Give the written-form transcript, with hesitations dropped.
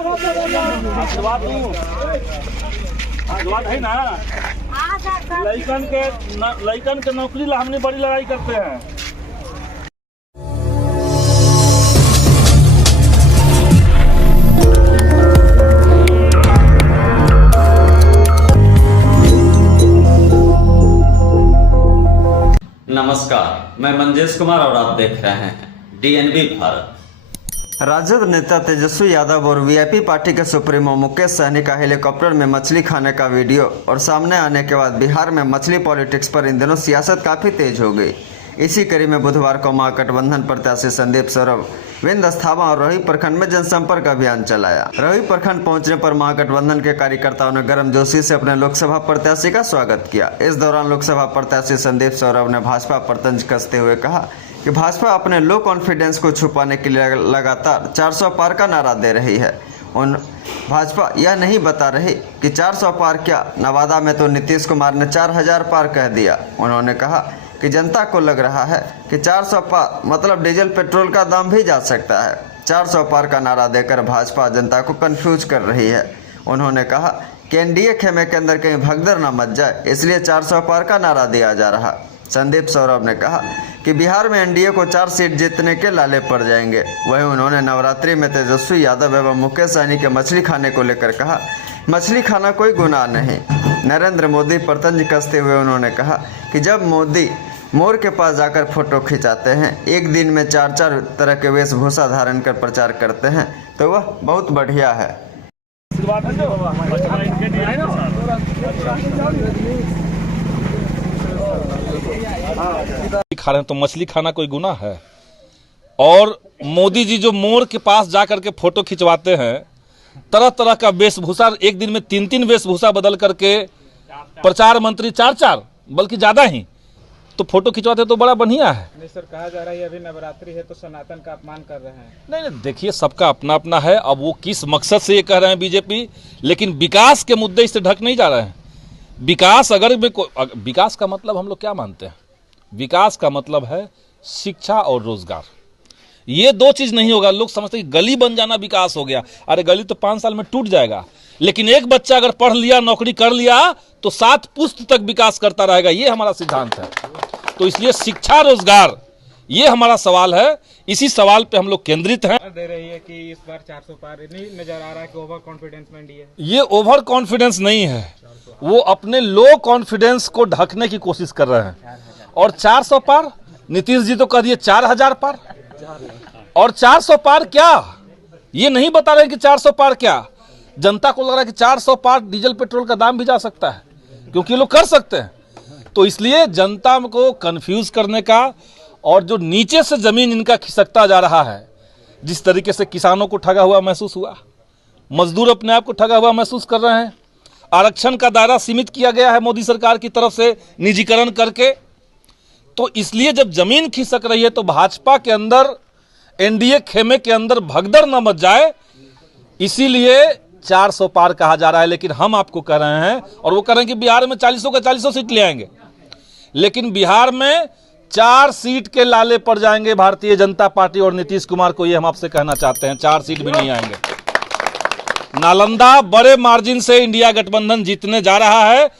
है ना, लइकन के नौकरी ला हमने बड़ी लड़ाई करते हैं। नमस्कार, मैं मंजेश कुमार और आप देख रहे हैं DNB भारत। राजद नेता तेजस्वी यादव और वीआईपी पार्टी के सुप्रीमो मुकेश सहनी का हेलीकॉप्टर में मछली खाने का वीडियो और सामने आने के बाद बिहार में मछली पॉलिटिक्स पर इन दिनों सियासत काफ़ी तेज हो गई। इसी कड़ी में बुधवार को महागठबंधन प्रत्याशी संदीप सौरभ विंध्य अस्थापना और रोही प्रखंड में जनसंपर्क अभियान चलाया। रोही प्रखंड पहुंचने पर महागठबंधन के कार्यकर्ताओं ने गर्मजोशी से अपने लोकसभा प्रत्याशी का स्वागत किया। इस दौरान लोकसभा प्रत्याशी संदीप सौरभ ने भाजपा पर तंज कसते हुए कहा कि भाजपा अपने लो कॉन्फिडेंस को छुपाने के लिए लगातार 400 पार का नारा दे रही है। भाजपा यह नहीं बता रही कि 400 पार क्या, नवादा में तो नीतीश कुमार ने 4000 पार कह दिया। उन्होंने कहा कि जनता को लग रहा है कि 400 पार मतलब डीजल पेट्रोल का दाम भी जा सकता है। 400 पार का नारा देकर भाजपा जनता को कंफ्यूज कर रही है। उन्होंने कहा कि एनडीए खेमे के अंदर कहीं भगदड़ न मच जाए, इसलिए 400 पार का नारा दिया जा रहा। संदीप सौरभ ने कहा कि बिहार में एनडीए को 4 सीट जीतने के लाले पड़ जाएंगे। वहीं उन्होंने नवरात्रि में तेजस्वी यादव एवं मुकेश सहनी के मछली खाने को लेकर कहा, मछली खाना कोई गुनाह नहीं। नरेंद्र मोदी पर तंज कसते हुए उन्होंने कहा कि जब मोदी मोर के पास जाकर फोटो खिंचाते हैं, एक दिन में 4 तरह के वेशभूषा धारण कर प्रचार करते हैं, तो वह बहुत बढ़िया है। खा रहे हैं तो मछली खाना कोई गुनाह है? और मोदी जी जो मोर के पास जाकर के फोटो खिंचवाते हैं, तरह तरह का वेशभूषा, एक दिन में 3 वेशभूषा बदल करके प्रचार मंत्री 4 बल्कि ज्यादा ही तो फोटो खिंचवाते तो बड़ा बढ़िया है। नहीं सर, कहा जा रहा है अभी नवरात्रि है तो सनातन का अपमान कर रहे हैं। नहीं, देखिए सबका अपना अपना है। अब वो किस मकसद से ये कह रहे हैं बीजेपी, लेकिन विकास के मुद्दे इससे ढक नहीं जा रहे हैं। विकास विकास का मतलब हम लोग क्या मानते हैं? विकास का मतलब है शिक्षा और रोजगार। ये 2 चीज नहीं होगा। लोग समझते हैं गली बन जाना विकास हो गया। अरे गली तो 5 साल में टूट जाएगा, लेकिन एक बच्चा अगर पढ़ लिया, नौकरी कर लिया तो 7 पुश्त तक विकास करता रहेगा। ये हमारा सिद्धांत है। तो इसलिए शिक्षा रोजगार ये हमारा सवाल है। इसी सवाल पे हम लोग केंद्रित हैं। दे रही है कि इस बार 400 पार नहीं नजर आ रहा है कि ओवर कॉन्फिडेंस में एनडीए। ये ओवर कॉन्फिडेंस नहीं है, वो अपने लो कॉन्फिडेंस को ढकने की कोशिश कर रहे हैं। और 400 पार, नीतीश जी तो कह दिए 4000 पार, और 400 पार क्या, ये नहीं बता रहे कि 400 पार क्या। जनता को लग रहा है कि 400 पार डीजल पेट्रोल का दाम भी जा सकता है, क्योंकि लोग कर सकते हैं। तो इसलिए जनता को कंफ्यूज करने का, और जो नीचे से जमीन इनका खिसकता जा रहा है, जिस तरीके से किसानों को ठगा हुआ महसूस हुआ, मजदूर अपने आप को ठगा हुआ महसूस कर रहे हैं, आरक्षण का दायरा सीमित किया गया है मोदी सरकार की तरफ से निजीकरण करके। तो इसलिए जब जमीन खिसक रही है तो भाजपा के अंदर, एनडीए खेमे के अंदर भगदड़ न मच जाए, इसीलिए 400 पार कहा जा रहा है। लेकिन हम आपको कह रहे हैं, और वो कह रहे हैं कि बिहार में 40 का 40 सीट ले आएंगे, लेकिन बिहार में 4 सीट के लाले पड़ जाएंगे भारतीय जनता पार्टी और नीतीश कुमार को। ये हम आपसे कहना चाहते हैं, 4 सीट भी नहीं आएंगे। नालंदा बड़े मार्जिन से इंडिया गठबंधन जीतने जा रहा है।